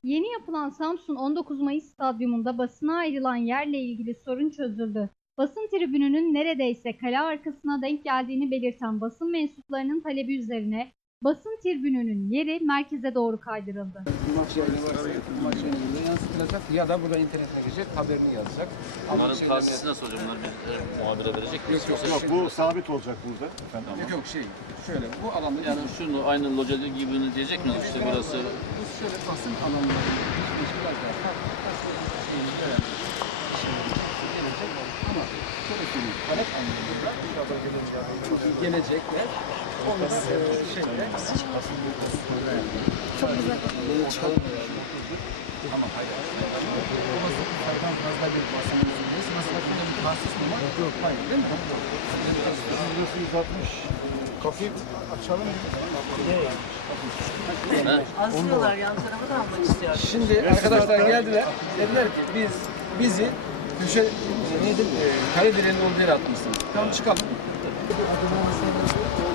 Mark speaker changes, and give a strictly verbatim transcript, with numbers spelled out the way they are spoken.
Speaker 1: Yeni yapılan Samsun on dokuz Mayıs Stadyumunda basına ayrılan yerle ilgili sorun çözüldü. Basın tribününün neredeyse kale arkasına denk geldiğini belirten basın mensuplarının talebi üzerine basın tribününün yeri merkeze doğru kaydırıldı.
Speaker 2: Maç yayını varsa maç yayınında yansıtılacak ya da burada internete girecek, haberini yazacak.
Speaker 3: Bunların tahsisi nasıl hocam? Bunlar bir e, muhabire verecek mi?
Speaker 2: Yok yok,
Speaker 4: Yok bu sabit olacak burada.
Speaker 2: tamam. yok yok şey şöyle bu alanda
Speaker 3: Yani şunu aynı locada gibi diyecek miyiz? İşte burası
Speaker 2: biz şöyle basın alanları işleştiler zaten. Gelecek ama şöyle söyleyeyim, talep anlamında gelecekler. Onu da e, şeyle çok güzel. Tamam, hayır. O basın sayıdan fazla bir basın izindeyiz. Mesela şöyle bir tahsis mi var? Yok, hayır değil mi?
Speaker 4: Burası yüz altmış. Kapıyı açalım mı?
Speaker 5: Azlıyorlar, yan tarafa da almak istiyor.
Speaker 2: Şimdi arkadaşlar geldiler. Dediler ki biz bizi köşe neydi? E, kale direğinin olduğu yere atmışsınız. Tamam çıkalım.